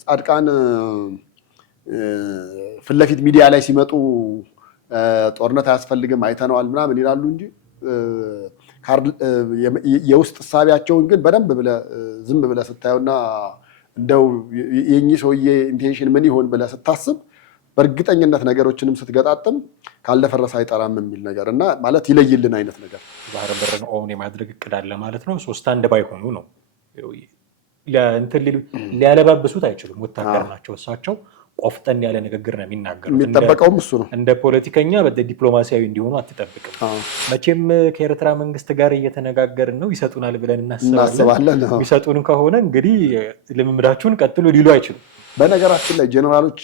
ጻድቃን ፍለፊት ሚዲያ ላይ ሲመጡ ጦርነት አያስፈልግም አይተነዋል ምናምን ይላሉ እንጂ የውስጥ ሐሳባቸውን ግን በደንብ ዝም ብለህ ስታየውና እንደው የኚህ ሰውዬ ኢንቴንሽን ምን ይሆን ብለህ ስታስብ በእርግጠኝነት ነገሮችንም ስትገጣጥም ካልደፈረሰ አይጠራም የሚል ነገር እና ማለት ይለይልን አይነት ነገር ባህር በርን ኦን የማድረግ እቅድ አለ ማለት ነው። ሶስት አንድ ባይሆኑ ነው ለእንትን ሊያለባብሱት አይችሉም። ወታደር ናቸው እሳቸው። ቆፍጠን ያለ ንግግር ነው የሚናገሩት። የሚጠበቀውም እሱ ነው። እንደ ፖለቲከኛ ዲፕሎማሲያዊ እንዲሆኑ አትጠብቅም። መቼም ከኤርትራ መንግስት ጋር እየተነጋገርን ነው ይሰጡናል ብለን እናስባለን። ይሰጡን ከሆነ እንግዲህ ልምምዳችሁን ቀጥሉ ሊሉ አይችሉም። በነገራችን ላይ ጄኔራሎች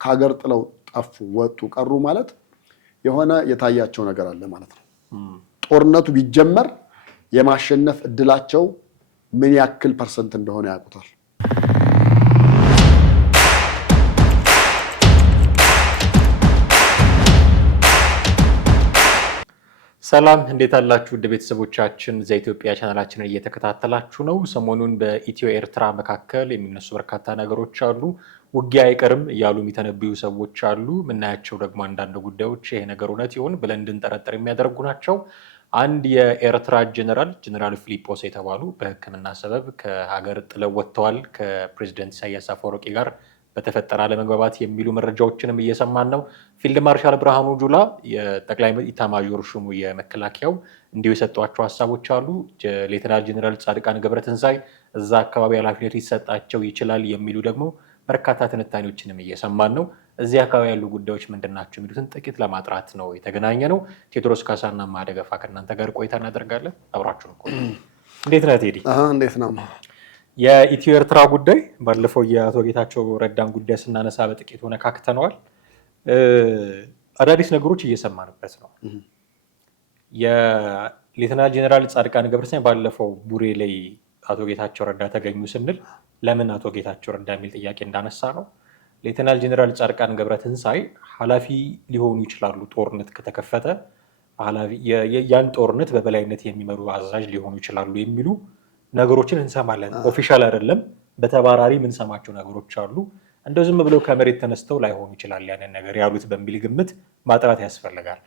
ከሀገር ጥለው ጠፉ፣ ወጡ፣ ቀሩ ማለት የሆነ የታያቸው ነገር አለ ማለት ነው። ጦርነቱ ቢጀመር የማሸነፍ እድላቸው ምን ያክል ፐርሰንት እንደሆነ ያውቁታል። ሰላም እንዴት አላችሁ? ውድ ቤተሰቦቻችን ዘኢትዮጵያ ቻናላችንን እየተከታተላችሁ ነው። ሰሞኑን በኢትዮ ኤርትራ መካከል የሚነሱ በርካታ ነገሮች አሉ። ውጊያ አይቀርም እያሉ የሚተነብዩ ሰዎች አሉ። የምናያቸው ደግሞ አንዳንድ ጉዳዮች ይሄ ነገር እውነት ይሆን ብለን እንድንጠረጠር የሚያደርጉ ናቸው። አንድ የኤርትራ ጀነራል ፊሊጶስ የተባሉ በሕክምና ሰበብ ከሀገር ጥለው ወጥተዋል። ከፕሬዚደንት ኢሳያስ አፈወርቂ ጋር በተፈጠረ አለመግባባት የሚሉ መረጃዎችንም እየሰማን ነው። ፊልድ ማርሻል ብርሃኑ ጁላ የጠቅላይ ኢታማዦር ሹሙ የመከላከያው እንዲሁ የሰጧቸው ሀሳቦች አሉ። ሌተናል ጀነራል ጻድቃን ገብረትንሳኤ እዛ አካባቢ ኃላፊነት ሊሰጣቸው ይችላል የሚሉ ደግሞ በርካታ ትንታኔዎችንም እየሰማን ነው። እዚህ አካባቢ ያሉ ጉዳዮች ምንድን ናቸው የሚሉትን ጥቂት ለማጥራት ነው የተገናኘ ነው። ቴዎድሮስ ካሳና ማደገፋ ከእናንተ ጋር ቆይታ እናደርጋለን። አብራችሁ ነው። እንዴት ነህ ቴዲ? እንዴት ነው? የኢትዮ ኤርትራ ጉዳይ ባለፈው የአቶ ጌታቸው ረዳን ጉዳይ ስናነሳ በጥቂቱ ነካክተነዋል። አዳዲስ ነገሮች እየሰማንበት ነው። የሌተናል ጀነራል ጻድቃን ገብረትንሳኤ ባለፈው ቡሬ ላይ አቶ ጌታቸው ረዳ ተገኙ ስንል ለምን አቶ ጌታቸው ረዳ የሚል ጥያቄ እንዳነሳ ነው። ሌተናል ጀነራል ጻድቃን ገብረትንሳኤ ኃላፊ ሊሆኑ ይችላሉ። ጦርነት ከተከፈተ ያን ጦርነት በበላይነት የሚመሩ አዛዥ ሊሆኑ ይችላሉ የሚሉ ነገሮችን እንሰማለን። ኦፊሻል አይደለም፣ በተባራሪ የምንሰማቸው ነገሮች አሉ። እንደው ዝም ብለው ከመሬት ተነስተው ላይሆኑ ይችላል ያንን ነገር ያሉት በሚል ግምት ማጥራት ያስፈልጋል።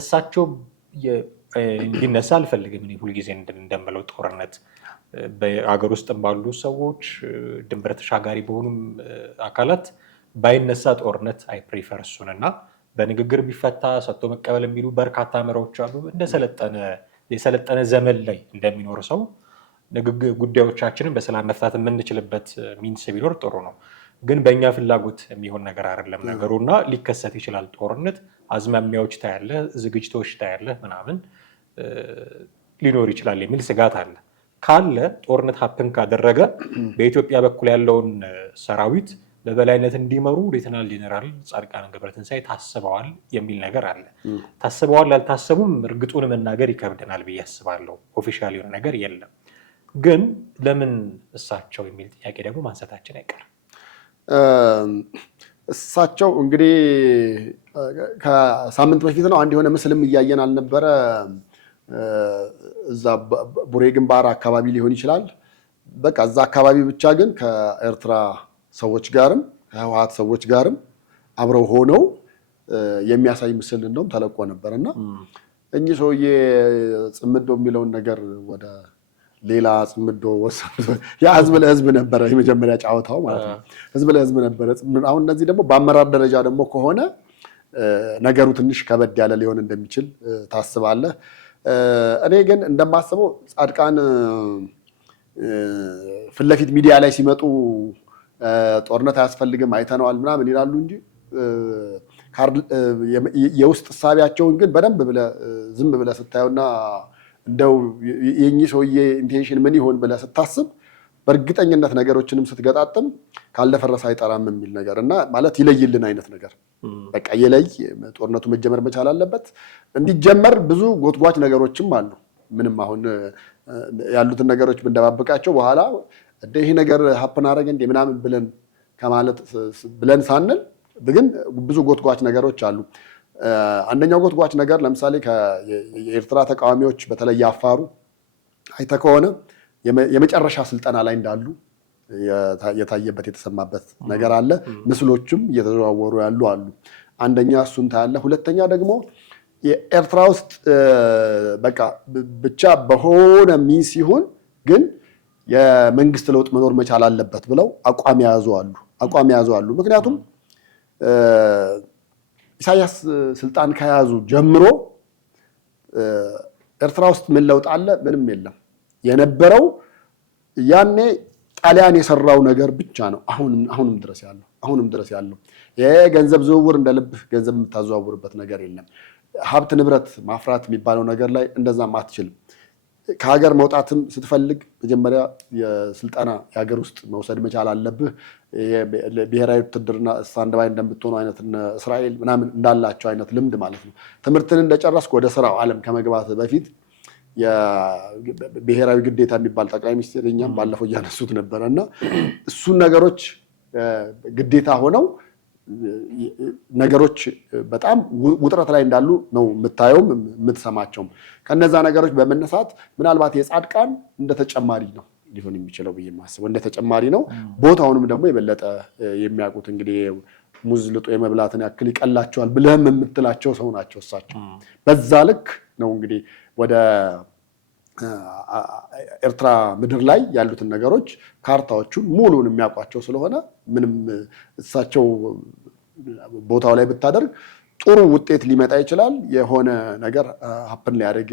እሳቸው እንዲነሳ አልፈልግም። እኔ ሁልጊዜ እንደምለው ጦርነት በአገር ውስጥ ባሉ ሰዎች ድንበር ተሻጋሪ በሆኑም አካላት ባይነሳ ጦርነት አይ ፕሪፈር እሱን እና በንግግር ቢፈታ ሰጥቶ መቀበል የሚሉ በርካታ መሪዎች አሉ። የሰለጠነ ዘመን ላይ እንደሚኖር ሰው ጉዳዮቻችንን በሰላም መፍታት የምንችልበት ሚንስ ቢኖር ጥሩ ነው። ግን በእኛ ፍላጎት የሚሆን ነገር አይደለም ነገሩ እና ሊከሰት ይችላል ጦርነት። አዝማሚያዎች ታያለህ፣ ዝግጅቶች ታያለህ፣ ምናምን ሊኖር ይችላል የሚል ስጋት አለ። ካለ ጦርነት ሀፕን ካደረገ በኢትዮጵያ በኩል ያለውን ሰራዊት በበላይነት እንዲመሩ ሌተናል ጀነራል ጻድቃን ገብረትንሳኤ ታስበዋል የሚል ነገር አለ። ታስበዋል አልታሰቡም እርግጡን መናገር ይከብደናል ብዬ አስባለሁ። ኦፊሻል የሆነ ነገር የለም። ግን ለምን እሳቸው የሚል ጥያቄ ደግሞ ማንሳታችን አይቀርም። እሳቸው እንግዲህ ከሳምንት በፊት ነው አንድ የሆነ ምስልም እያየን አልነበረ? እዛ ቡሬ ግንባር አካባቢ ሊሆን ይችላል። በቃ እዛ አካባቢ ብቻ ግን ከኤርትራ ሰዎች ጋርም ከህወሓት ሰዎች ጋርም አብረው ሆነው የሚያሳይ ምስል እንደውም ተለቆ ነበር እና እኚህ ሰውዬ ጽምዶ የሚለውን ነገር ወደ ሌላ ጽምዶ ወሰዱ። ያ ህዝብ ለህዝብ ነበረ የመጀመሪያ ጫወታው ማለት ነው። ህዝብ ለህዝብ ነበረ። አሁን እነዚህ ደግሞ በአመራር ደረጃ ደግሞ ከሆነ ነገሩ ትንሽ ከበድ ያለ ሊሆን እንደሚችል ታስባለህ። እኔ ግን እንደማስበው ጻድቃን ፍለፊት ሚዲያ ላይ ሲመጡ ጦርነት አያስፈልግም አይተነዋል ምናምን ይላሉ እንጂ የውስጥ ሐሳባቸውን ግን በደንብ ዝም ብለህ ስታየውና እንደው የኚህ ሰውዬ ኢንቴንሽን ምን ይሆን ብለህ ስታስብ በእርግጠኝነት ነገሮችንም ስትገጣጥም ካልደፈረሰ አይጠራም የሚል ነገር እና ማለት ይለይልን አይነት ነገር በቃ የለይ ጦርነቱ መጀመር መቻል አለበት። እንዲጀመር ብዙ ጎትጓች ነገሮችም አሉ። ምንም አሁን ያሉትን ነገሮች ብንደባበቃቸው በኋላ ይሄ ነገር ሀፕን አደረገ እንደ ምናምን ብለን ሳንል ግን ብዙ ጎትጓች ነገሮች አሉ። አንደኛው ጎትጓች ነገር ለምሳሌ የኤርትራ ተቃዋሚዎች በተለይ አፋሩ አይተህ ከሆነ የመጨረሻ ስልጠና ላይ እንዳሉ የታየበት የተሰማበት ነገር አለ። ምስሎችም እየተዘዋወሩ ያሉ አሉ። አንደኛ እሱን ታያለ። ሁለተኛ ደግሞ የኤርትራ ውስጥ በቃ ብቻ በሆነ ሚስ ሲሆን ግን የመንግስት ለውጥ መኖር መቻል አለበት ብለው አቋም የያዙ አሉ። ምክንያቱም ኢሳያስ ስልጣን ከያዙ ጀምሮ ኤርትራ ውስጥ ምን ለውጥ አለ? ምንም የለም። የነበረው ያኔ ጣሊያን የሰራው ነገር ብቻ ነው አሁንም ድረስ ያለው የገንዘብ ዝውውር እንደ ልብህ ገንዘብ የምታዘዋውርበት ነገር የለም። ሀብት ንብረት ማፍራት የሚባለው ነገር ላይ እንደዛም አትችልም። ከሀገር መውጣትም ስትፈልግ መጀመሪያ የስልጠና የሀገር ውስጥ መውሰድ መቻል አለብህ። ብሔራዊ ውትድርና ስታንድባይ እንደምትሆኑ አይነት እስራኤል ምናምን እንዳላቸው አይነት ልምድ ማለት ነው። ትምህርትን እንደጨረስክ ወደ ስራው ዓለም ከመግባት በፊት ብሔራዊ ግዴታ የሚባል ጠቅላይ ሚኒስትር እኛም ባለፈው እያነሱት ነበረ እና እሱን ነገሮች ግዴታ ሆነው ነገሮች በጣም ውጥረት ላይ እንዳሉ ነው የምታየውም የምትሰማቸውም። ከነዛ ነገሮች በመነሳት ምናልባት የጻድቃን እንደ ተጨማሪ ነው ሊሆን የሚችለው ብዬ የማስበው እንደ ተጨማሪ ነው። ቦታውንም ደግሞ የበለጠ የሚያውቁት እንግዲህ ሙዝ ልጦ የመብላትን ያክል ይቀላቸዋል ብለህም የምትላቸው ሰው ናቸው እሳቸው። በዛ ልክ ነው እንግዲህ ወደ ኤርትራ ምድር ላይ ያሉትን ነገሮች ካርታዎቹን ሙሉን የሚያውቋቸው ስለሆነ ምንም እሳቸው ቦታው ላይ ብታደርግ ጥሩ ውጤት ሊመጣ ይችላል። የሆነ ነገር ሀፕን ሊያደርግ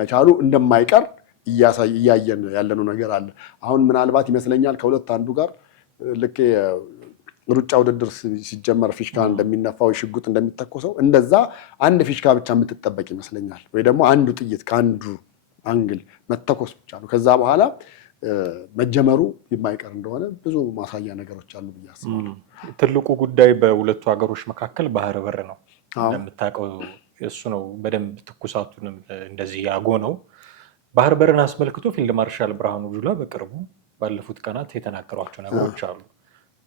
መቻሉ እንደማይቀር እያየን ያለነው ነገር አለ። አሁን ምናልባት ይመስለኛል ከሁለት አንዱ ጋር ልክ ሩጫ ውድድር ሲጀመር ፊሽካ እንደሚነፋው ሽጉጥ እንደሚተኮሰው እንደዛ አንድ ፊሽካ ብቻ የምትጠበቅ ይመስለኛል። ወይ ደግሞ አንዱ ጥይት ከአንዱ አንግል መተኮስ ብቻ ነው። ከዛ በኋላ መጀመሩ የማይቀር እንደሆነ ብዙ ማሳያ ነገሮች አሉ ብዬ አስባለሁ። ትልቁ ጉዳይ በሁለቱ ሀገሮች መካከል ባህር በር ነው። እንደምታውቀው እሱ ነው በደንብ ትኩሳቱንም እንደዚህ ያጎነው። ባህር በርን አስመልክቶ ፊልድ ማርሻል ብርሃኑ ጁላ በቅርቡ ባለፉት ቀናት የተናገሯቸው ነገሮች አሉ።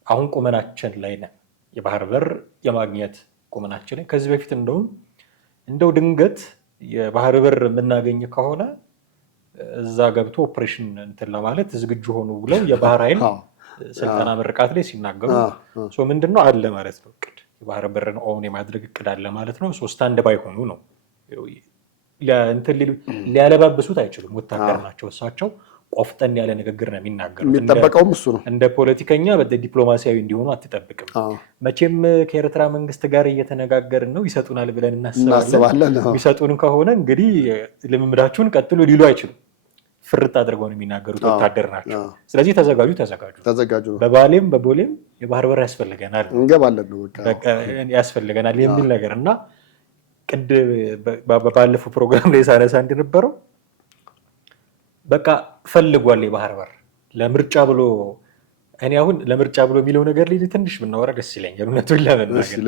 አሁን ቁመናችን ላይ ነን፣ የባህር በር የማግኘት ቁመናችን ላይ። ከዚህ በፊት እንደው ድንገት የባህር በር የምናገኝ ከሆነ እዛ ገብቶ ኦፕሬሽን እንትን ለማለት ዝግጁ ሆኑ ብለው የባህር ኃይል ስልጠና ምርቃት ላይ ሲናገሩ ምንድነው አለ ማለት ነው። እቅድ የባህር በርን ኦን የማድረግ እቅድ አለ ማለት ነው። ስታንድ ባይ ሆኑ ነው። ሊያለባብሱት አይችሉም። ወታደር ናቸው እሳቸው። ቆፍጠን ያለ ንግግር ነው የሚናገሩት። የሚጠበቀውም እሱ ነው። እንደ ፖለቲከኛ ዲፕሎማሲያዊ እንዲሆኑ አትጠብቅም። መቼም ከኤርትራ መንግስት ጋር እየተነጋገርን ነው፣ ይሰጡናል ብለን እናስባለን። ይሰጡን ከሆነ እንግዲህ ልምምዳችሁን ቀጥሉ ሊሉ አይችሉም። ፍርጥ አድርገው ነው የሚናገሩት። ወታደር ናቸው። ስለዚህ ተዘጋጁ፣ በባሌም በቦሌም የባህር በር ያስፈልገናል፣ እንገባለን ነው ያስፈልገናል የሚል ነገር እና ባለፈው ፕሮግራም ላይ ሳነሳ እንደነበረው በቃ ፈልጓል የባህር በር ለምርጫ ብሎ። እኔ አሁን ለምርጫ ብሎ የሚለው ነገር ላይ ትንሽ ብናወራ ደስ ይለኛል። እውነቱን ለመናገር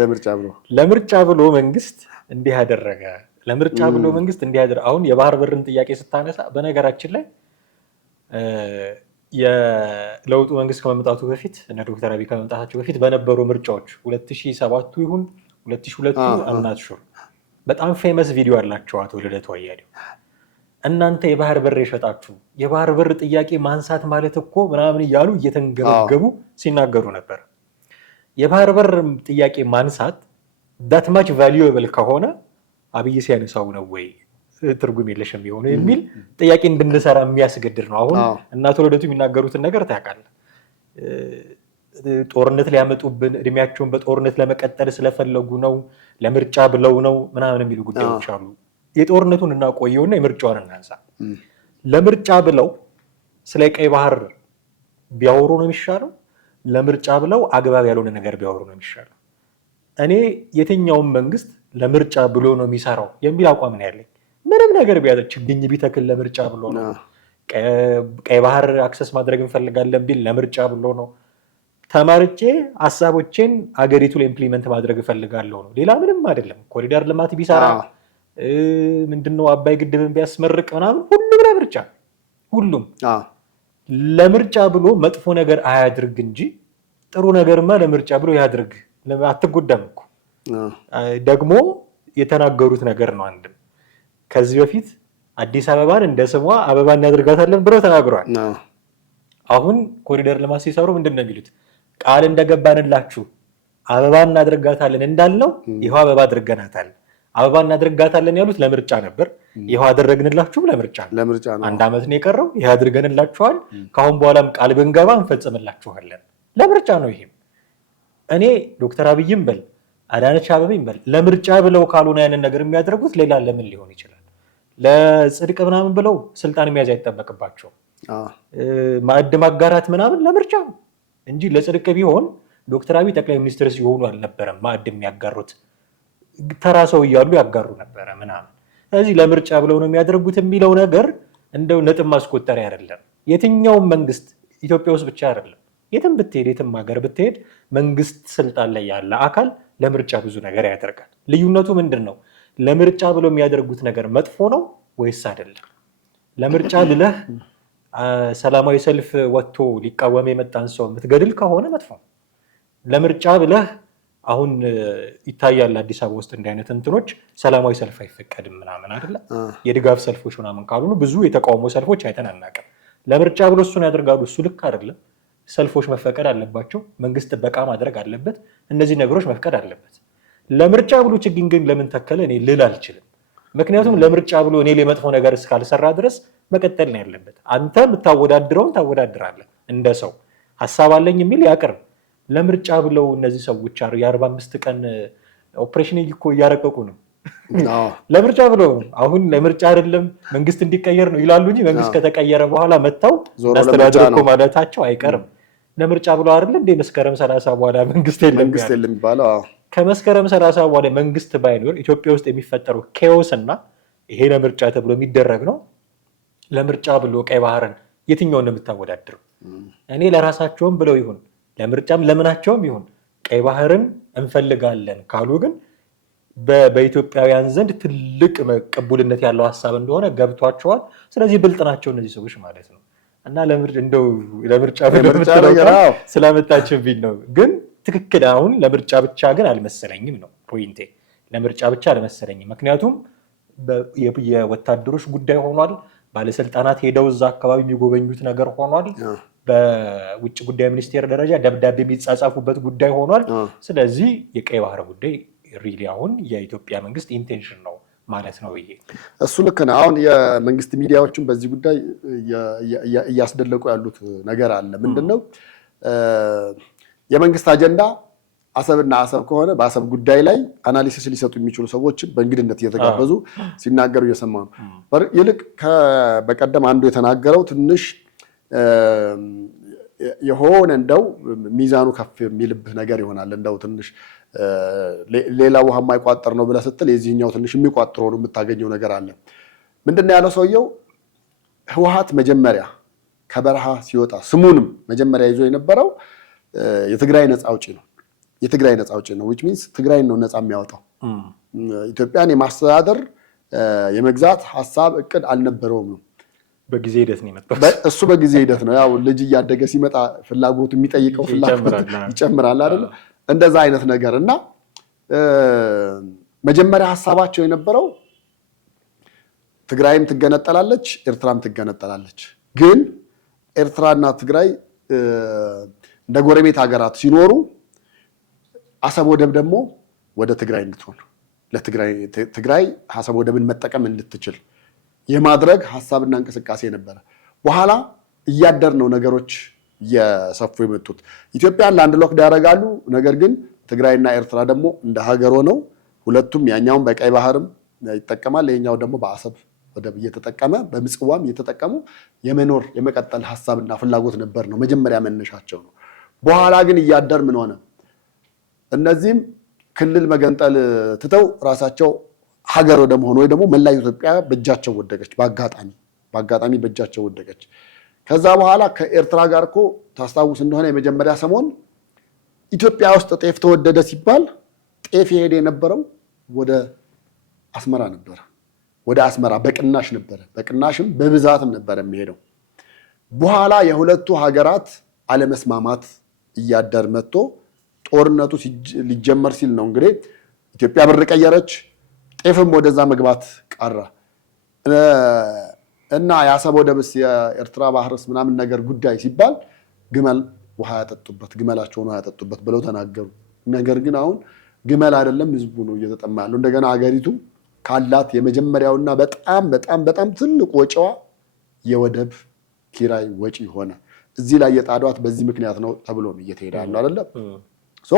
ለምርጫ ብሎ መንግስት እንዲህ ያደረገ ለምርጫ ብሎ መንግስት እንዲህ ያደረገ። አሁን የባህር በርን ጥያቄ ስታነሳ በነገራችን ላይ የለውጡ መንግስት ከመምጣቱ በፊት እና ዶክተር አብይ ከመምጣታቸው በፊት በነበሩ ምርጫዎች 2007 ይሁን 2002 አምናት ሹር በጣም ፌመስ ቪዲዮ አላቸው አቶ ልደቱ አያሌው። እናንተ የባህር በር የሸጣችሁ የባህር በር ጥያቄ ማንሳት ማለት እኮ ምናምን እያሉ እየተንገበገቡ ሲናገሩ ነበር። የባህር በር ጥያቄ ማንሳት that much valuable ከሆነ አብይ ሲያነሳው ነው ወይ ትርጉም የለሽ የሚሆነው የሚል ጥያቄ እንድንሰራ የሚያስገድድ ነው። አሁን እናቶ ልደቱ የሚናገሩትን ነገር ታውቃለህ። ጦርነት ሊያመጡብን እድሜያቸውን በጦርነት ለመቀጠል ስለፈለጉ ነው፣ ለምርጫ ብለው ነው ምናምን የሚሉ ጉዳዮች አሉ። የጦርነቱን እናቆየውና የምርጫውን እናንሳ። ለምርጫ ብለው ስለ ቀይ ባህር ቢያወሩ ነው የሚሻለው? ለምርጫ ብለው አግባብ ያልሆነ ነገር ቢያወሩ ነው የሚሻለው? እኔ የትኛውም መንግስት ለምርጫ ብሎ ነው የሚሰራው የሚል አቋም ነው ያለኝ። ምንም ነገር ቢያደርግ ችግኝ ቢተክል ለምርጫ ብሎ ነው። ቀይ ባህር አክሰስ ማድረግ እንፈልጋለን ቢል ለምርጫ ብሎ ነው። ተማርጬ ሀሳቦቼን አገሪቱ ላይ ኢምፕሊመንት ማድረግ እፈልጋለሁ ነው። ሌላ ምንም አይደለም። ኮሪደር ልማት ቢሰራ ምንድነው አባይ ግድብን ቢያስመርቅ ምናምን ሁሉም ለምርጫ ሁሉም ለምርጫ ብሎ መጥፎ ነገር አያድርግ እንጂ ጥሩ ነገርማ ለምርጫ ብሎ ያድርግ። አትጎዳም እኮ። ደግሞ የተናገሩት ነገር ነው። አንድም ከዚህ በፊት አዲስ አበባን እንደ ስሟ አበባ እናደርጋታለን ብለው ተናግረዋል። አሁን ኮሪደር ልማት ሲሰሩ ምንድን ነው የሚሉት? ቃል እንደገባንላችሁ አበባ እናድርጋታለን እንዳልነው ይኸው አበባ አድርገናታል። አበባ እናድርጋታለን ያሉት ለምርጫ ነበር። ይኸው አደረግንላችሁም ለምርጫ ነው። 1 ዓመት ነው የቀረው። ይህ አድርገንላችኋል። ከአሁን በኋላም ቃል ብንገባ እንፈጽምላችኋለን። ለምርጫ ነው። ይሄም እኔ ዶክተር አብይም በል አዳነች አቤቤም በል ለምርጫ ብለው ካልሆነ ያንን ነገር የሚያደርጉት ሌላ ለምን ሊሆን ይችላል? ለጽድቅ ምናምን ብለው ስልጣን መያዝ አይጠበቅባቸው። ማዕድ ማጋራት ምናምን ለምርጫ እንጂ ለጽድቅ ቢሆን ዶክተር አብይ ጠቅላይ ሚኒስትር ሲሆኑ አልነበረም ማዕድ የሚያጋሩት። ተራ ሰው እያሉ ያጋሩ ነበረ ምናምን። ስለዚህ ለምርጫ ብለው ነው የሚያደርጉት የሚለው ነገር እንደው ነጥብ ማስቆጠሪያ አይደለም። የትኛውም መንግስት ኢትዮጵያ ውስጥ ብቻ አይደለም፣ የትም ብትሄድ የትም ሀገር ብትሄድ መንግስት ስልጣን ላይ ያለ አካል ለምርጫ ብዙ ነገር ያደርጋል። ልዩነቱ ምንድን ነው? ለምርጫ ብለው የሚያደርጉት ነገር መጥፎ ነው ወይስ አይደለም? ለምርጫ ልለህ ሰላማዊ ሰልፍ ወጥቶ ሊቃወም የመጣን ሰው የምትገድል ከሆነ መጥፎ ነው። ለምርጫ ብለህ አሁን ይታያል አዲስ አበባ ውስጥ እንዲህ አይነት እንትኖች ሰላማዊ ሰልፍ አይፈቀድም ምናምን አይደለ? የድጋፍ ሰልፎች ምናምን ካልሆኑ ብዙ የተቃውሞ ሰልፎች አይተን አናውቅም። ለምርጫ ብሎ እሱን ያደርጋሉ። እሱ ልክ አይደለም። ሰልፎች መፈቀድ አለባቸው። መንግስት ጥበቃ ማድረግ አለበት። እነዚህ ነገሮች መፍቀድ አለበት። ለምርጫ ብሎ ችግኝ ግን ለምን ተከለ እኔ ልል አልችልም። ምክንያቱም ለምርጫ ብሎ እኔ ላይ መጥፎ ነገር እስካልሰራ ድረስ መቀጠል ነው ያለበት። አንተ የምታወዳድረውን ታወዳድራለህ። እንደ ሰው ሀሳብ አለኝ የሚል ያቅርብ። ለምርጫ ብለው እነዚህ ሰዎች የ45 ቀን ኦፕሬሽን እኮ እያረቀቁ ነው። ለምርጫ ብለው አሁን ለምርጫ አይደለም መንግስት እንዲቀየር ነው ይላሉ እንጂ መንግስት ከተቀየረ በኋላ መጥተው አስተዳደር እኮ ማለታቸው አይቀርም። ለምርጫ ብለው አይደል እንደ መስከረም 30 በኋላ መንግስት የለም የሚባለው። ከመስከረም 30 በኋላ መንግስት ባይኖር ኢትዮጵያ ውስጥ የሚፈጠረው ኬዎስ እና ይሄ ለምርጫ ተብሎ የሚደረግ ነው። ለምርጫ ብሎ ቀይ ባህርን የትኛውን ነው የምታወዳድረው? እኔ ለራሳቸውም ብለው ይሁን ለምርጫም ለምናቸውም ይሁን ቀይ ባህርን እንፈልጋለን ካሉ ግን በኢትዮጵያውያን ዘንድ ትልቅ ቅቡልነት ያለው ሀሳብ እንደሆነ ገብቷቸዋል። ስለዚህ ብልጥ ናቸው እነዚህ ሰዎች ማለት ነው። እና ለምርጫ ስላመጣችብኝ ነው። ግን ትክክል አሁን ለምርጫ ብቻ ግን አልመሰለኝም ነው ፖይንቴ። ለምርጫ ብቻ አልመሰለኝም። ምክንያቱም የወታደሮች ጉዳይ ሆኗል። ባለስልጣናት ሄደው እዛ አካባቢ የሚጎበኙት ነገር ሆኗል። በውጭ ጉዳይ ሚኒስቴር ደረጃ ደብዳቤ የሚጻጻፉበት ጉዳይ ሆኗል። ስለዚህ የቀይ ባህር ጉዳይ ሪሊ አሁን የኢትዮጵያ መንግስት ኢንቴንሽን ነው ማለት ነው ብዬ እሱ ልክ ነው። አሁን የመንግስት ሚዲያዎችን በዚህ ጉዳይ እያስደለቁ ያሉት ነገር አለ። ምንድነው የመንግስት አጀንዳ አሰብና አሰብ ከሆነ በአሰብ ጉዳይ ላይ አናሊሲስ ሊሰጡ የሚችሉ ሰዎችን በእንግድነት እየተጋበዙ ሲናገሩ እየሰማ ነው። ይልቅ በቀደም አንዱ የተናገረው ትንሽ የሆነ እንደው ሚዛኑ ከፍ የሚልብህ ነገር ይሆናል። እንደው ትንሽ ሌላ ውሃ የማይቋጠር ነው ብለህ ስትል የዚህኛው ትንሽ የሚቋጥር ሆኖ የምታገኘው ነገር አለ። ምንድን ነው ያለው ሰውየው? ህወሓት መጀመሪያ ከበረሃ ሲወጣ ስሙንም መጀመሪያ ይዞ የነበረው የትግራይ ነፃ አውጪ ነው። የትግራይ ነፃ አውጪ ነው which means ትግራይን ነው ነፃ የሚያወጣው። ኢትዮጵያን የማስተዳደር የመግዛት ሀሳብ እቅድ አልነበረውም ነው። በጊዜ ሂደት ነው የመጣው። እሱ በጊዜ ሂደት ነው። ያው ልጅ እያደገ ሲመጣ ፍላጎቱ የሚጠይቀው ፍላጎት ይጨምራል አይደል? እንደዛ አይነት ነገር እና መጀመሪያ ሀሳባቸው የነበረው ትግራይም ትገነጠላለች፣ ኤርትራም ትገነጠላለች። ግን ኤርትራና ትግራይ እንደ ጎረቤት ሀገራት ሲኖሩ አሰብ ወደብ ደግሞ ወደ ትግራይ እንድትሆን ትግራይ አሰብ ወደብን መጠቀም እንድትችል የማድረግ ሀሳብና እንቅስቃሴ ነበረ። በኋላ እያደር ነው ነገሮች እየሰፉ የመጡት። ኢትዮጵያን ለአንድ ሎክ ያደርጋሉ። ነገር ግን ትግራይና ኤርትራ ደግሞ እንደ ሀገር ሆነው ሁለቱም ያኛውን በቀይ ባህርም ይጠቀማል፣ ይሄኛው ደግሞ በአሰብ ወደብ እየተጠቀመ በምጽዋም እየተጠቀሙ የመኖር የመቀጠል ሀሳብና ፍላጎት ነበር ነው መጀመሪያ መነሻቸው ነው። በኋላ ግን እያደር ምን ሆነ? እነዚህም ክልል መገንጠል ትተው ራሳቸው ሀገር ወደ መሆን ወይ ደግሞ መላ ኢትዮጵያ በእጃቸው ወደቀች። በአጋጣሚ በእጃቸው ወደቀች። ከዛ በኋላ ከኤርትራ ጋር እኮ ታስታውስ እንደሆነ የመጀመሪያ ሰሞን ኢትዮጵያ ውስጥ ጤፍ ተወደደ ሲባል ጤፍ የሄደ የነበረው ወደ አስመራ ነበረ። ወደ አስመራ በቅናሽ ነበረ። በቅናሽም በብዛትም ነበረ የሚሄደው። በኋላ የሁለቱ ሀገራት አለመስማማት እያደር መጥቶ ጦርነቱ ሊጀመር ሲል ነው እንግዲህ ኢትዮጵያ ብር ቀየረች። ጤፍም ወደዛ መግባት ቀረ። እና የአሰብ ወደብስ የኤርትራ ባህርስ ምናምን ነገር ጉዳይ ሲባል ግመል ውሃ ያጠጡበት ግመላቸውን ውሃ ያጠጡበት ብለው ተናገሩ። ነገር ግን አሁን ግመል አይደለም ህዝቡ ነው እየተጠማ ያለው። እንደገና ሀገሪቱ ካላት የመጀመሪያውና በጣም በጣም በጣም ትልቅ ወጪዋ የወደብ ኪራይ ወጪ ሆነ። እዚህ ላይ የጣዷት በዚህ ምክንያት ነው ተብሎ ነው እየተሄደ ያለው አይደለም። ሶ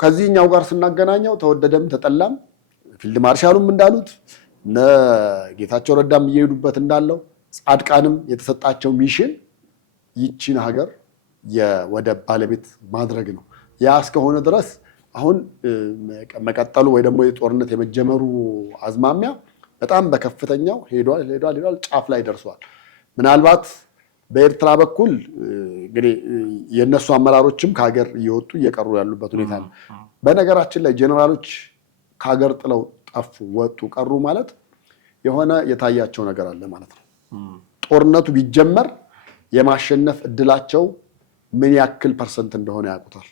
ከዚህኛው ጋር ስናገናኘው ተወደደም ተጠላም ፊልድ ማርሻሉም እንዳሉት ጌታቸው ረዳም እየሄዱበት እንዳለው ጻድቃንም የተሰጣቸው ሚሽን ይቺን ሀገር የወደብ ባለቤት ማድረግ ነው። ያ እስከሆነ ድረስ አሁን መቀጠሉ ወይ ደግሞ የጦርነት የመጀመሩ አዝማሚያ በጣም በከፍተኛው ሄዷል፣ ጫፍ ላይ ደርሷል። ምናልባት በኤርትራ በኩል እንግዲህ የእነሱ አመራሮችም ከሀገር እየወጡ እየቀሩ ያሉበት ሁኔታ ነው። በነገራችን ላይ ጄኔራሎች ከሀገር ጥለው ጠፉ፣ ወጡ፣ ቀሩ ማለት የሆነ የታያቸው ነገር አለ ማለት ነው። ጦርነቱ ቢጀመር የማሸነፍ እድላቸው ምን ያክል ፐርሰንት እንደሆነ ያውቁታል።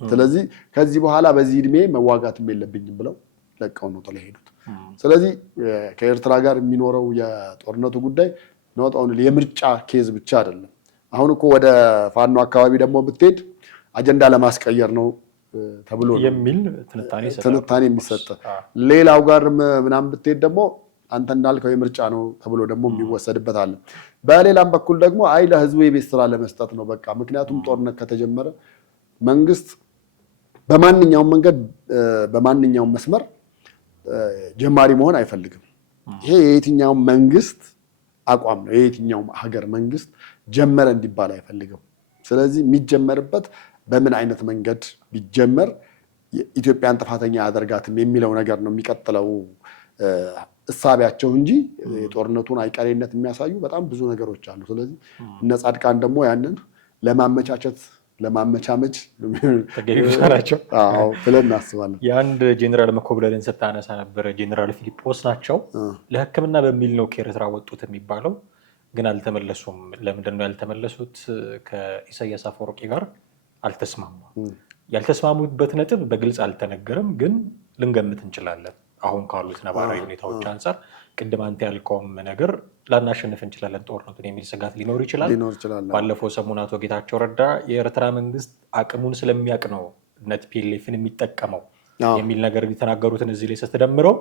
ስለዚህ ከዚህ በኋላ በዚህ እድሜ መዋጋትም የለብኝም ብለው ለቀው ነው ጥለው ሄዱት። ስለዚህ ከኤርትራ ጋር የሚኖረው የጦርነቱ ጉዳይ ነው የምርጫ ኬዝ ብቻ አይደለም። አሁን እኮ ወደ ፋኖ አካባቢ ደግሞ ብትሄድ አጀንዳ ለማስቀየር ነው ተብሎ የሚል ትንታኔ የሚሰጥ፣ ሌላው ጋር ምናምን ብትሄድ ደግሞ አንተ እንዳልከው የምርጫ ነው ተብሎ ደግሞ የሚወሰድበት አለ። በሌላም በኩል ደግሞ አይ ለህዝቡ የቤት ስራ ለመስጠት ነው በቃ። ምክንያቱም ጦርነት ከተጀመረ መንግስት በማንኛውም መንገድ በማንኛውም መስመር ጀማሪ መሆን አይፈልግም። ይሄ የየትኛውም መንግስት አቋም ነው። የየትኛውም ሀገር መንግስት ጀመረ እንዲባል አይፈልግም። ስለዚህ የሚጀመርበት በምን አይነት መንገድ ቢጀመር ኢትዮጵያን ጥፋተኛ አያደርጋትም የሚለው ነገር ነው የሚቀጥለው እሳቢያቸው እንጂ የጦርነቱን አይቀሬነት የሚያሳዩ በጣም ብዙ ነገሮች አሉ። ስለዚህ እነ ጻድቃን ደግሞ ያንን ለማመቻመች ናቸው ብለን እናስባለን። የአንድ ጄኔራል መኮብለልን ስታነሳ ነበረ። ጄኔራል ፊሊጶስ ናቸው። ለሕክምና በሚል ነው ከኤርትራ ወጡት የሚባለው፣ ግን አልተመለሱም። ለምንድን ነው ያልተመለሱት? ከኢሳያስ አፈወርቂ ጋር አልተስማሙም። ያልተስማሙበት ነጥብ በግልጽ አልተነገረም፣ ግን ልንገምት እንችላለን። አሁን ካሉት ነባራዊ ሁኔታዎች አንጻር ቅድም አንተ ያልከውም ነገር ላናሸንፍ እንችላለን ጦርነቱን የሚል ስጋት ሊኖር ይችላል። ባለፈው ሰሞን አቶ ጌታቸው ረዳ የኤርትራ መንግስት አቅሙን ስለሚያውቅ ነው ቲፒኤልኤፍን የሚጠቀመው የሚል ነገር የተናገሩትን እዚህ ላይ ስትደምረው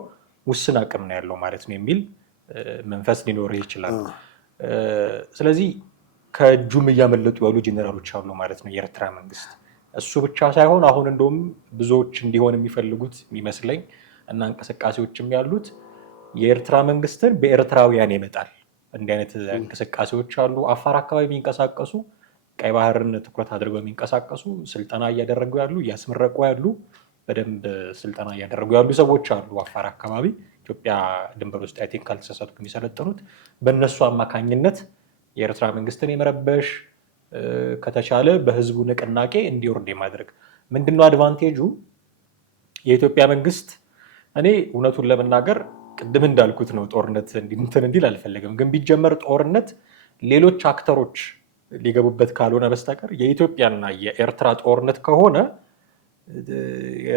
ውስን አቅም ነው ያለው ማለት ነው የሚል መንፈስ ሊኖር ይችላል። ስለዚህ ከእጁም እያመለጡ ያሉ ጄኔራሎች አሉ ማለት ነው የኤርትራ መንግስት። እሱ ብቻ ሳይሆን አሁን እንደውም ብዙዎች እንዲሆን የሚፈልጉት የሚመስለኝ እና እንቅስቃሴዎችም ያሉት የኤርትራ መንግስትን በኤርትራውያን ይመጣል። እንዲህ አይነት እንቅስቃሴዎች አሉ። አፋር አካባቢ የሚንቀሳቀሱ ቀይ ባህርን ትኩረት አድርገው የሚንቀሳቀሱ ስልጠና እያደረጉ ያሉ እያስመረቁ ያሉ በደንብ ስልጠና እያደረጉ ያሉ ሰዎች አሉ። አፋር አካባቢ ኢትዮጵያ ድንበር ውስጥ አይ ቲንክ ካልተሳሳትኩ የሚሰለጥኑት በእነሱ አማካኝነት የኤርትራ መንግስትን የመረበሽ ከተቻለ በህዝቡ ንቅናቄ እንዲወርድ የማድረግ ምንድነው አድቫንቴጁ? የኢትዮጵያ መንግስት እኔ እውነቱን ለመናገር ቅድም እንዳልኩት ነው ጦርነት እንትን እንዲል አልፈለግም። ግን ቢጀመር ጦርነት ሌሎች አክተሮች ሊገቡበት ካልሆነ በስተቀር የኢትዮጵያና የኤርትራ ጦርነት ከሆነ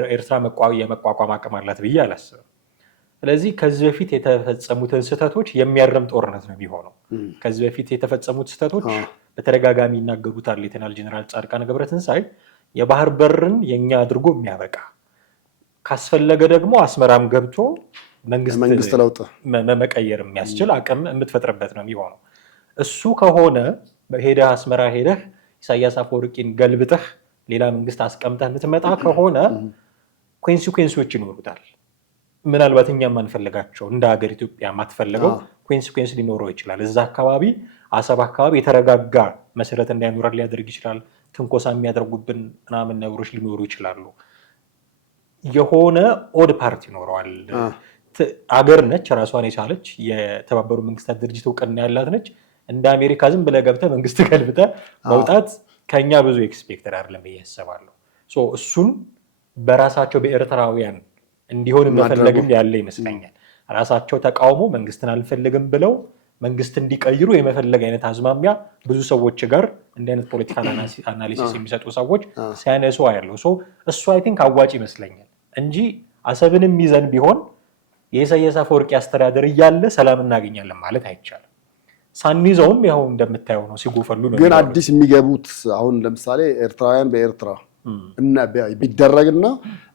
ኤርትራ የመቋቋም አቅም አላት ብዬ አላስብም። ስለዚህ ከዚህ በፊት የተፈጸሙትን ስህተቶች የሚያርም ጦርነት ነው የሚሆነው። ከዚህ በፊት የተፈጸሙት ስህተቶች በተደጋጋሚ ይናገሩታል ሌተናል ጄኔራል ጻድቃን ገብረትንሳኤ። የባህር በርን የኛ አድርጎ የሚያበቃ ካስፈለገ ደግሞ አስመራም ገብቶ መንግስት ለውጥ መቀየር የሚያስችል አቅም የምትፈጥርበት ነው የሚሆነው። እሱ ከሆነ ሄደህ አስመራ ሄደህ ኢሳያስ አፈወርቂን ገልብጠህ ሌላ መንግስት አስቀምጠህ የምትመጣ ከሆነ ኮንሲኩዌንሶች ይኖሩታል። ምናልባት እኛ የማንፈልጋቸው እንደ ሀገር ኢትዮጵያ የማትፈልገው ኮንሲኩዌንስ ሊኖረው ይችላል። እዛ አካባቢ አሰብ አካባቢ የተረጋጋ መሰረት እንዳይኖረን ሊያደርግ ይችላል። ትንኮሳ የሚያደርጉብን ምናምን ነገሮች ሊኖሩ ይችላሉ። የሆነ ኦድ ፓርቲ ይኖረዋል። አገር ነች፣ ራሷን የቻለች የተባበሩ መንግስታት ድርጅት እውቅና ያላት ነች። እንደ አሜሪካ ዝም ብለህ ገብተህ መንግስት ገልብጠህ መውጣት ከኛ ብዙ ኤክስፔክተር አይደለም ብዬ አስባለሁ። እሱን በራሳቸው በኤርትራውያን እንዲሆን መፈለግም ያለ ይመስለኛል። ራሳቸው ተቃውሞ መንግስትን አልፈልግም ብለው መንግስት እንዲቀይሩ የመፈለግ አይነት አዝማሚያ ብዙ ሰዎች ጋር እንዲህ አይነት ፖለቲካል አናሊሲስ የሚሰጡ ሰዎች ሲያነሱ ያለው እሱ አይ ቲንክ አዋጭ ይመስለኛል እንጂ አሰብንም ይዘን ቢሆን የኢሳያስ አፈወርቂ አስተዳደር እያለ ሰላም እናገኛለን ማለት አይቻልም። ሳንይዘውም ያው እንደምታየው ነው ሲጎፈሉ ነው። ግን አዲስ የሚገቡት አሁን ለምሳሌ ኤርትራውያን በኤርትራ ቢደረግና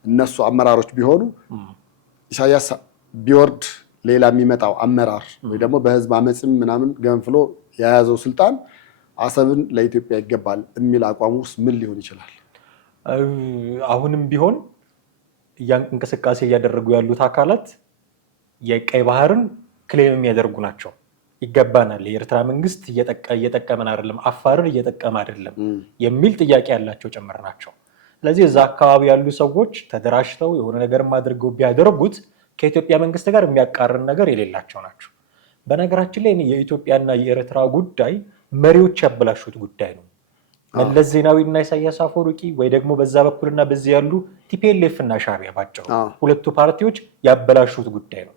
እነሱ አመራሮች ቢሆኑ ኢሳያስ ቢወርድ ሌላ የሚመጣው አመራር ወይ ደግሞ በህዝብ አመፅም ምናምን ገንፍሎ የያዘው ስልጣን አሰብን ለኢትዮጵያ ይገባል የሚል አቋም ውስጥ ምን ሊሆን ይችላል? አሁንም ቢሆን እንቅስቃሴ እያደረጉ ያሉት አካላት የቀይ ባህርን ክሌም የሚያደርጉ ናቸው። ይገባናል፣ የኤርትራ መንግስት እየጠቀመን አይደለም፣ አፋርን እየጠቀመ አይደለም የሚል ጥያቄ ያላቸው ጭምር ናቸው። ስለዚህ እዛ አካባቢ ያሉ ሰዎች ተደራጅተው የሆነ ነገር አድርገው ቢያደርጉት ከኢትዮጵያ መንግስት ጋር የሚያቃርን ነገር የሌላቸው ናቸው። በነገራችን ላይ የኢትዮጵያና የኤርትራ ጉዳይ መሪዎች ያበላሹት ጉዳይ ነው። መለስ ዜናዊና ኢሳያስ አፈወርቂ ወይ ደግሞ በዛ በኩልና በዚህ ያሉ ቲፒኤልኤፍ እና ሻዕቢያ ባጭሩ ሁለቱ ፓርቲዎች ያበላሹት ጉዳይ ነው።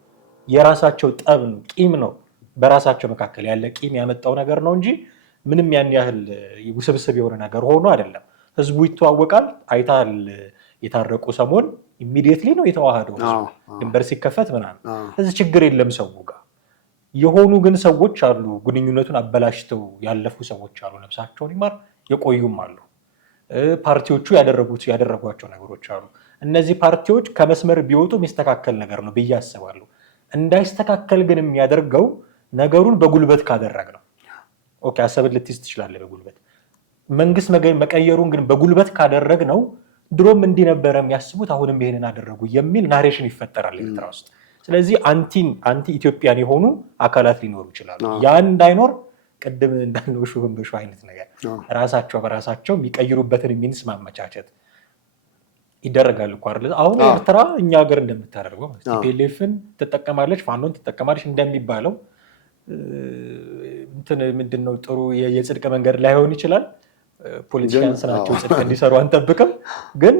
የራሳቸው ጠብ ነው፣ ቂም ነው። በራሳቸው መካከል ያለ ቂም ያመጣው ነገር ነው እንጂ ምንም ያን ያህል ውስብስብ የሆነ ነገር ሆኖ አይደለም። ህዝቡ ይተዋወቃል። አይታል የታረቁ ሰሞን ኢሚዲየትሊ ነው የተዋሃደው ድንበር ሲከፈት ምናምን። እዚህ ችግር የለም ሰው ጋር። የሆኑ ግን ሰዎች አሉ፣ ግንኙነቱን አበላሽተው ያለፉ ሰዎች አሉ፣ ነፍሳቸውን ይማር የቆዩም አሉ። ፓርቲዎቹ ያደረጓቸው ነገሮች አሉ። እነዚህ ፓርቲዎች ከመስመር ቢወጡ የሚስተካከል ነገር ነው ብዬ አስባለሁ። እንዳይስተካከል ግን የሚያደርገው ነገሩን በጉልበት ካደረግ ነው። ኦኬ አሰብን ልትይዝ ትችላለህ በጉልበት መንግስት መቀየሩን ግን በጉልበት ካደረግ ነው ድሮም እንዲህ ነበረ የሚያስቡት አሁንም ይሄንን አደረጉ የሚል ናሬሽን ይፈጠራል ኤርትራ ውስጥ። ስለዚህ አንቲ ኢትዮጵያን የሆኑ አካላት ሊኖሩ ይችላሉ። ያ እንዳይኖር ቅድም እንዳልነው ሹህም በሹ አይነት ነገር ራሳቸው በራሳቸው የሚቀይሩበትን ሚንስ ማመቻቸት ይደረጋል እኮ አይደል? አሁን ኤርትራ እኛ ሀገር እንደምታደርገው ቲፒኤልኤፍን ትጠቀማለች፣ ፋኖን ትጠቀማለች እንደሚባለው እንትን ምንድነው ጥሩ የጽድቅ መንገድ ላይሆን ይችላል። ፖለቲካንስ ናቸው ጽድቅ እንዲሰሩ አንጠብቅም። ግን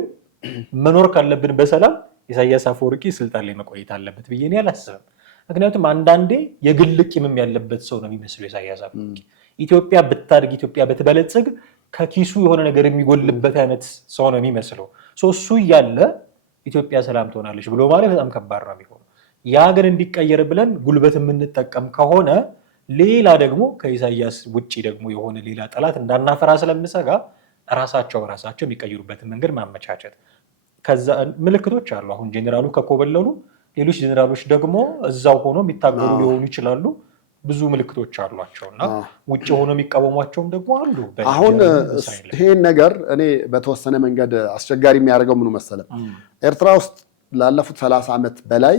መኖር ካለብን በሰላም ኢሳያስ አፈወርቂ ስልጣን ላይ መቆየት አለበት ብዬ እኔ አላስብም። ምክንያቱም አንዳንዴ የግል ቂምም ያለበት ሰው ነው የሚመስለው ኢሳያስ አፈወርቂ። ኢትዮጵያ ብታድግ ኢትዮጵያ ብትበለጽግ ከኪሱ የሆነ ነገር የሚጎልበት አይነት ሰው ነው የሚመስለው። እሱ እያለ ኢትዮጵያ ሰላም ትሆናለች ብሎ ማለት በጣም ከባድ ነው የሚሆነው። ያ ግን እንዲቀየር ብለን ጉልበት የምንጠቀም ከሆነ ሌላ ደግሞ ከኢሳያስ ውጪ ደግሞ የሆነ ሌላ ጠላት እንዳናፈራ ስለምሰጋ ራሳቸው በራሳቸው የሚቀይሩበትን መንገድ ማመቻቸት። ከዛ ምልክቶች አሉ። አሁን ጄኔራሉ ከኮበለሉ ሌሎች ጄኔራሎች ደግሞ እዛው ሆኖ የሚታገሉ ሊሆኑ ይችላሉ። ብዙ ምልክቶች አሏቸው እና ውጭ ሆኖ የሚቃወሟቸውም ደግሞ አሉ። አሁን ይሄን ነገር እኔ በተወሰነ መንገድ አስቸጋሪ የሚያደርገው ምኑ መሰለም፣ ኤርትራ ውስጥ ላለፉት 30 ዓመት በላይ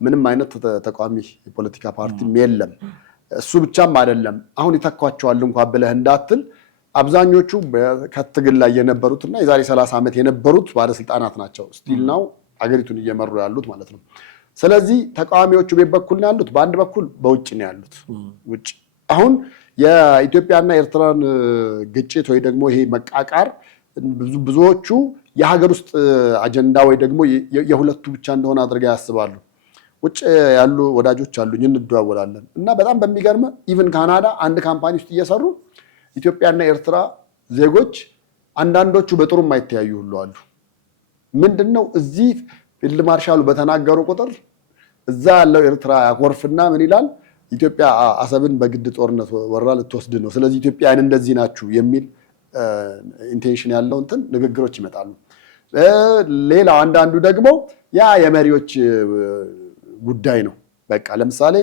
ምንም አይነት ተቃዋሚ የፖለቲካ ፓርቲም የለም። እሱ ብቻም አይደለም፣ አሁን ይተኳቸዋል እንኳን ብለህ እንዳትል አብዛኞቹ ከትግል ላይ የነበሩትና የዛሬ 30 ዓመት የነበሩት ባለስልጣናት ናቸው ስቲል ነው አገሪቱን እየመሩ ያሉት ማለት ነው። ስለዚህ ተቃዋሚዎቹ ቤት በኩል ነው ያሉት፣ በአንድ በኩል በውጭ ነው ያሉት። ውጭ አሁን የኢትዮጵያና ኤርትራን ግጭት ወይ ደግሞ ይሄ መቃቃር ብዙዎቹ የሀገር ውስጥ አጀንዳ ወይ ደግሞ የሁለቱ ብቻ እንደሆነ አድርገው ያስባሉ። ውጭ ያሉ ወዳጆች አሉኝ እንደዋወላለን እና በጣም በሚገርም ኢቭን ካናዳ አንድ ካምፓኒ ውስጥ እየሰሩ ኢትዮጵያና ኤርትራ ዜጎች አንዳንዶቹ በጥሩ የማይተያዩ ሁሉ አሉ። ምንድነው እዚህ ፊልድ ማርሻሉ በተናገሩ ቁጥር እዛ ያለው ኤርትራ ያኮርፍና ምን ይላል? ኢትዮጵያ አሰብን በግድ ጦርነት ወራ ልትወስድ ነው፣ ስለዚህ ኢትዮጵያን እንደዚህ ናችሁ የሚል ኢንቴንሽን ያለው እንትን ንግግሮች ይመጣሉ። ሌላው አንዳንዱ ደግሞ ያ የመሪዎች ጉዳይ ነው። በቃ ለምሳሌ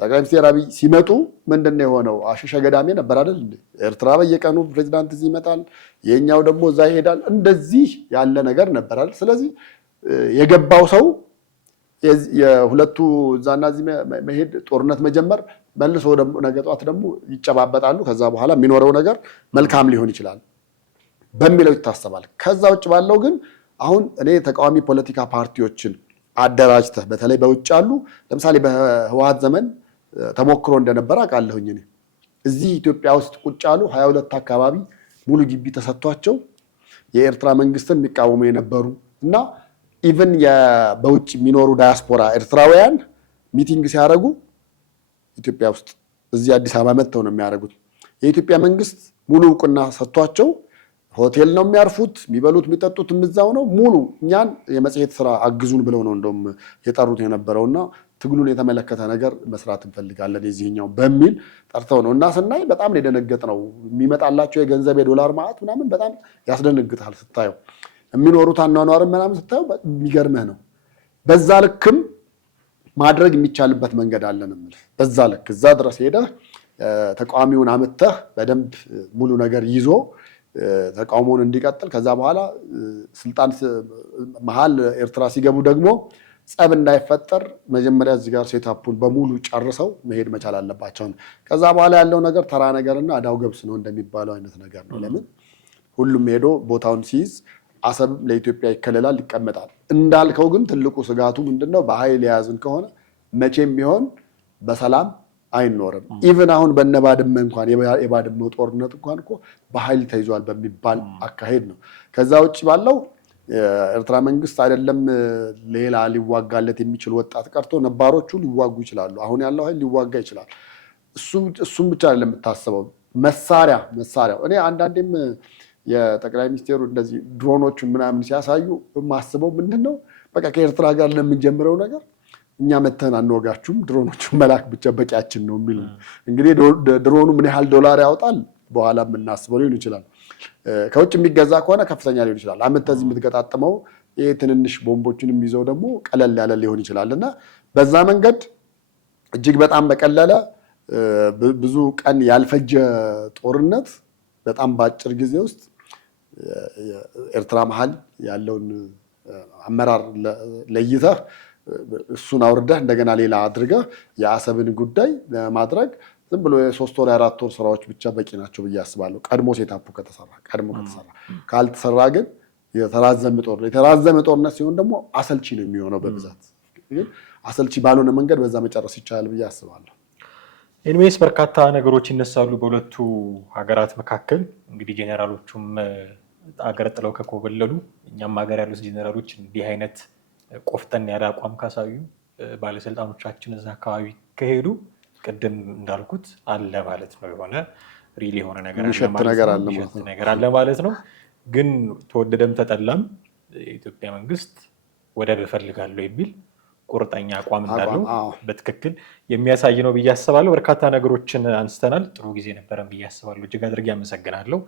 ጠቅላይ ሚኒስትር አብይ ሲመጡ ምንድነው የሆነው? አሸሸ ገዳሜ ነበር አይደል? ኤርትራ በየቀኑ ፕሬዚዳንት እዚህ ይመጣል፣ የኛው ደግሞ እዛ ይሄዳል። እንደዚህ ያለ ነገር ነበር አይደል? ስለዚህ የገባው ሰው የሁለቱ እዛና እዚህ መሄድ ጦርነት መጀመር መልሶ ደግሞ ነገ ጧት ደግሞ ይጨባበጣሉ። ከዛ በኋላ የሚኖረው ነገር መልካም ሊሆን ይችላል በሚለው ይታሰባል። ከዛ ውጭ ባለው ግን አሁን እኔ ተቃዋሚ ፖለቲካ ፓርቲዎችን አደራጅተህ በተለይ በውጭ አሉ፣ ለምሳሌ በህወሓት ዘመን ተሞክሮ እንደነበረ አውቃለሁኝ። እኔ እዚህ ኢትዮጵያ ውስጥ ቁጭ አሉ 22 አካባቢ ሙሉ ግቢ ተሰጥቷቸው የኤርትራ መንግስትን የሚቃወሙ የነበሩ እና ኢቭን በውጭ የሚኖሩ ዳያስፖራ ኤርትራውያን ሚቲንግ ሲያደርጉ ኢትዮጵያ ውስጥ እዚህ አዲስ አበባ መጥተው ነው የሚያደርጉት። የኢትዮጵያ መንግስት ሙሉ እውቅና ሰጥቷቸው ሆቴል ነው የሚያርፉት፣ የሚበሉት የሚጠጡት እዛው ነው። ሙሉ እኛን የመጽሔት ስራ አግዙን ብለው ነው እንደውም የጠሩት የነበረውና ትግሉን የተመለከተ ነገር መስራት እንፈልጋለን የዚህኛው በሚል ጠርተው ነው እና ስናይ በጣም ነው የደነገጥነው። የሚመጣላቸው የገንዘብ የዶላር ማዕት ምናምን በጣም ያስደነግጣል ስታየው። የሚኖሩት አኗኗርም ምናምን ስታየው የሚገርምህ ነው። በዛ ልክም ማድረግ የሚቻልበት መንገድ አለን የምልህ። በዛ ልክ እዛ ድረስ ሄደህ ተቃዋሚውን አምጥተህ በደንብ ሙሉ ነገር ይዞ ተቃውሞውን እንዲቀጥል ከዛ በኋላ ስልጣን መሀል ኤርትራ ሲገቡ ደግሞ ጸብ እንዳይፈጠር መጀመሪያ እዚህ ጋር ሴታፑን በሙሉ ጨርሰው መሄድ መቻል አለባቸው። ከዛ በኋላ ያለው ነገር ተራ ነገርና አዳው ገብስ ነው እንደሚባለው አይነት ነገር ነው። ለምን ሁሉም ሄዶ ቦታውን ሲይዝ አሰብ ለኢትዮጵያ ይከለላል፣ ይቀመጣል። እንዳልከው ግን ትልቁ ስጋቱ ምንድነው? በኃይል የያዝን ከሆነ መቼም ቢሆን በሰላም አይኖርም። ኢቭን አሁን በነባድመ እንኳን የባድመው ጦርነት እንኳን እኮ በኃይል ተይዟል በሚባል አካሄድ ነው። ከዛ ውጭ ባለው የኤርትራ መንግስት አይደለም ሌላ ሊዋጋለት የሚችል ወጣት ቀርቶ ነባሮቹ ሊዋጉ ይችላሉ። አሁን ያለው ኃይል ሊዋጋ ይችላል። እሱም ብቻ አይደለም የምታስበው መሳሪያው እኔ አንዳንዴም የጠቅላይ ሚኒስቴሩ እንደዚህ ድሮኖቹን ምናምን ሲያሳዩ የማስበው ምንድን ነው፣ በቃ ከኤርትራ ጋር ለምንጀምረው ነገር እኛ መተን አንወጋችሁም፣ ድሮኖቹን መላክ ብቻ በቂያችን ነው የሚል እንግዲህ ድሮኑ ምን ያህል ዶላር ያወጣል በኋላ የምናስበው ሊሆን ይችላል። ከውጭ የሚገዛ ከሆነ ከፍተኛ ሊሆን ይችላል። አመተዚህ የምትገጣጥመው ይሄ ትንንሽ ቦምቦችን የሚይዘው ደግሞ ቀለል ያለ ሊሆን ይችላል እና በዛ መንገድ እጅግ በጣም በቀለለ ብዙ ቀን ያልፈጀ ጦርነት በጣም በአጭር ጊዜ ውስጥ ኤርትራ መሀል ያለውን አመራር ለይተህ እሱን አውርደህ እንደገና ሌላ አድርገህ የአሰብን ጉዳይ ለማድረግ ዝም ብሎ የ3 ወር 4 ወር ስራዎች ብቻ በቂ ናቸው ብዬ አስባለሁ። ቀድሞ ሴታፑ ከተሰራ ካልተሰራ ግን የተራዘመ ጦርነት ሲሆን ደግሞ አሰልቺ ነው የሚሆነው። በብዛት ግን አሰልቺ ባልሆነ መንገድ በዛ መጨረስ ይቻላል ብዬ አስባለሁ። ኤኒዌይስ በርካታ ነገሮች ይነሳሉ በሁለቱ ሀገራት መካከል። እንግዲህ ጄኔራሎቹም አገር ጥለው ከኮበለሉ እኛም ሀገር ያሉት ጄኔራሎች እንዲህ አይነት ቆፍጠን ያለ አቋም ካሳዩ፣ ባለስልጣኖቻችን እዛ አካባቢ ከሄዱ ቅድም እንዳልኩት አለ ማለት ነው። የሆነ ሪል የሆነ ነገር አለ ማለት ነው። ግን ተወደደም ተጠላም የኢትዮጵያ መንግስት ወደብ እፈልጋለሁ የሚል ቁርጠኛ አቋም እንዳለው በትክክል የሚያሳይ ነው ብዬ አስባለሁ። በርካታ ነገሮችን አንስተናል። ጥሩ ጊዜ ነበረን ብዬ አስባለሁ። እጅግ አድርጌ አመሰግናለሁ።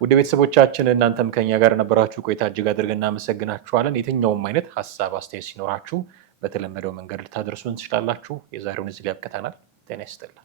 ውድ ቤተሰቦቻችን እናንተም ከኛ ጋር ነበራችሁ ቆይታ እጅግ አድርገን እናመሰግናችኋለን። የትኛውም አይነት ሀሳብ አስተያየት ሲኖራችሁ በተለመደው መንገድ ልታደርሱን ትችላላችሁ። የዛሬውን እዚህ ላይ አብቅተናል። ጤና ይስጥልን።